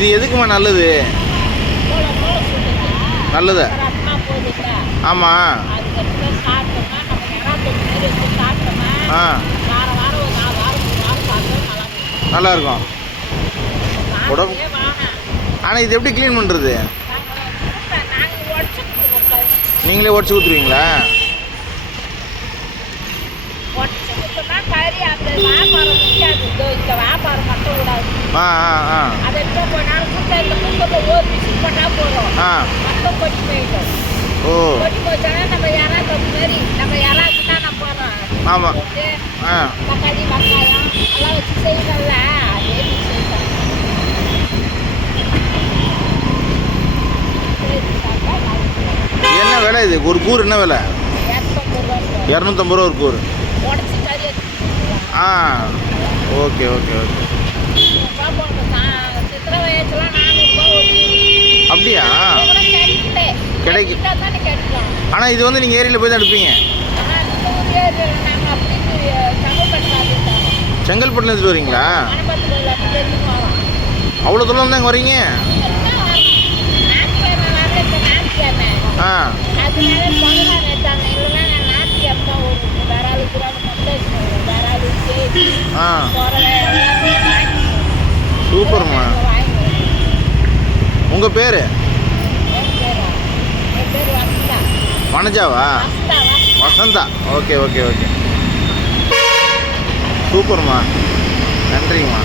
இது எதுக்குமா நல்லது? நல்லது. ஆமாம். ஆ, நல்லாயிருக்கும் உடம்பு. ஆனால் இது எப்படி க்ளீன் பண்ணுறது? நீங்களே உடச்சி ஊற்றுவீங்களா? ஆ ஆ ஆ ஆ ஓ ஆமாம். ஆ என்ன விலை இது? ஒரு கூறு என்ன விலை? 250 ரூபா ஒரு கூறு. ஆ ஓகே ஓகே ஓகே. அப்படியா? கிடைக்கு. ஆனால் இது வந்து நீங்கள் ஏரியில் போய் தான் எடுப்பீங்க? செங்கல்பட்டுல எடுத்துட்டு வரீங்களா? அவ்வளோ தூரம் தான் வரீங்க? ஆ ஆ சூப்பர்மா. உங்கள் பேர்? வனஜாவா? வசந்தா. Okay okay okay. சூப்பர்மா, நன்றிங்கம்மா.